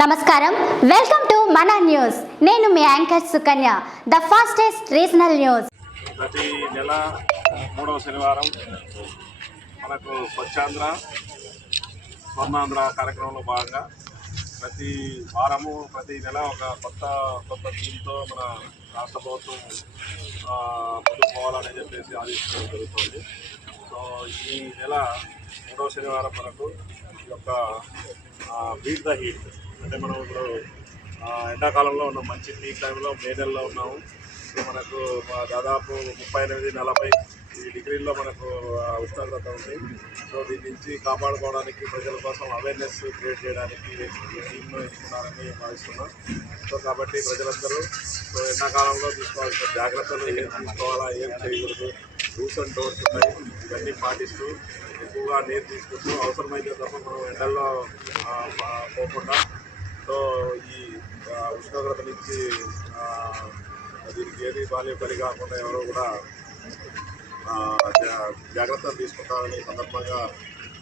నమస్కారం. Welcome to మన news నేను మీ anchor Sukanya the fastest regional news ప్రతి నెల మూడవ శనివారం మనకు స్వచ్ఛాంధ్ర స్వర్ణాంధ్ర కార్యక్రమంలో భాగంగా ప్రతి వారము ప్రతి నెల ఒక కొత్త కొత్త థీమ్తో మన రాష్ట్ర ప్రభుత్వం ఆ, ముందుకు చెప్పేసి ఆదేశించడం జరుగుతుంది. సో ఈ నెల మూడవ శనివారం మనకు ఈ యొక్క బీట్ ద హీట్ అంటే మనం ఇప్పుడు ఎండాకాలంలో ఉన్నాం. మంచి పీక్ టైంలో మే నెలలో ఉన్నాము. మనకు దాదాపు ముప్పై ఎనిమిది నలభై ఈ డిగ్రీల్లో మనకు ఉష్ణోగ్రత ఉంది. సో దీని నుంచి కాపాడుకోవడానికి ప్రజల కోసం అవేర్నెస్ క్రియేట్ చేయడానికి ఈ టీమ్ను ఎంచుకున్నారని భావిస్తున్నాం. సో కాబట్టి ప్రజలందరూ సో ఎండాకాలంలో తీసుకోవాల్సిన జాగ్రత్తలు ఏం తీసుకోవాలా ఏం చేయకూడదు రూల్స్ అండ్ డోర్స్ ఉన్నాయి. ఇవన్నీ పాటిస్తూ ఎక్కువగా నీరు తీసుకుంటూ అవసరమైతే తప్ప మనం ఎండల్లో పోకుండా సో ఈ ఉష్ణోగ్రత నుంచి దీనికి ఏది బాల్య బలి కాకుండా ఎవరో కూడా జా- జాగ్రత్తలు తీసుకుంటారని సందర్భంగా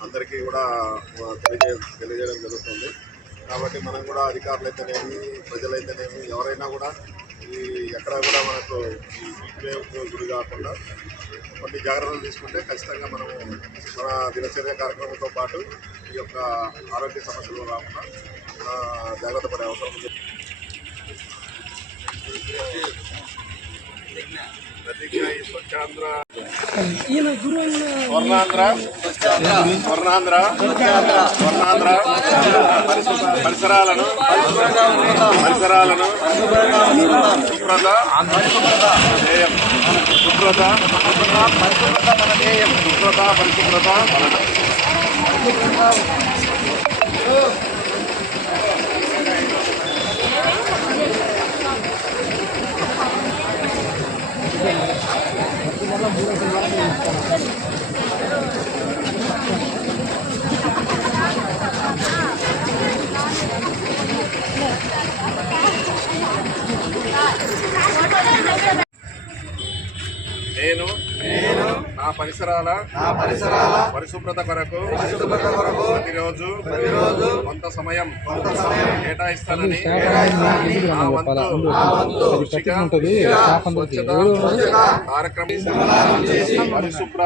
అందరికీ కూడా తెలియజే తెలియజేయడం జరుగుతుంది. కాబట్టి మనం కూడా అధికారులైతేనేమి ప్రజలైతేనేమి ఎవరైనా కూడా ఈ ఎక్కడ కూడా మనకు ఈ హీట్ గురి కాకుండా కొన్ని జాగ్రత్తలు తీసుకుంటే ఖచ్చితంగా మనము మన దినచర్య కార్యక్రమంతో పాటు ఈ యొక్క ఆరోగ్య సమస్యలు రాకుండా జాగ్రత్త పడే అవసరం ఉంది పరిసరాలను పరిసరాలను శుభ్రత ధ్యేయం శుభ్రత పరిశుభ్రత మన ధ్యేయం శుభ్రత పరిశుభ్రత మన నేను నేను నా పరిసరాల నా పరిసరాల పరిశుభ్రత కొరకు పరిశుభ్రత కొరకు ప్రతిరోజు ప్రతిరోజు కొంత సమయం కొంత సమయం కేటాయిస్తానని నా వంతు నా వంతు కృషిగా స్వచ్ఛత కార్యక్రమం పరిశుభ్ర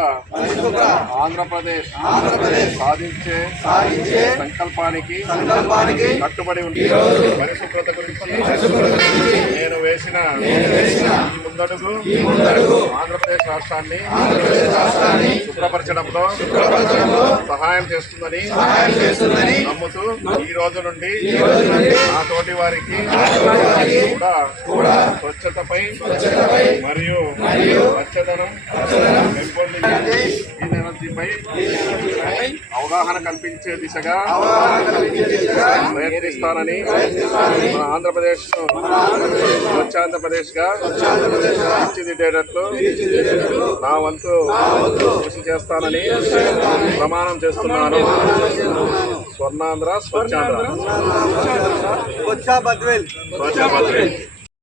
ఆంధ్రప్రదేశ్ ఆంధ్రప్రదేశ్ సాధించే సాధించే సంకల్పానికి సంకల్పానికి కట్టుబడి ఉంది పరిశుభ్రత గురించి నేను వేసిన నేను వేసిన ఈ ముందడుగు ఈ ముందడుగు ఆంధ్రప్రదేశ్ రాష్ట్రాన్ని ఆంధ్రప్రదేశ్ రాష్ట్రాన్ని శుభ్రపరచడంలో సహాయం చేస్తుందని సహాయం చేస్తుందని నమ్ముతూ ఈ రోజు నుండి ఈ రోజు నుండి నా తోటి వారికి కూడా స్వచ్ఛతపై మరియు మరియు స్వచ్ఛతనం పెంపొందించి ఎనర్జీపై అవగాహన కల్పించే దిశగా ప్రయత్నిస్తానని మన ఆంధ్రప్రదేశ్ స్వచ్ఛ ఆంధ్రప్రదేశ్గా తీర్చిదిద్దేటట్లు నా వంతు కృషి చేస్తానని ప్రమాణం చేస్తున్నాను. స్వర్ణాంధ్ర స్వచ్ఛాంధ్ర వచ్చా బద్వేల్ స్వచ్ఛ బద్వేల్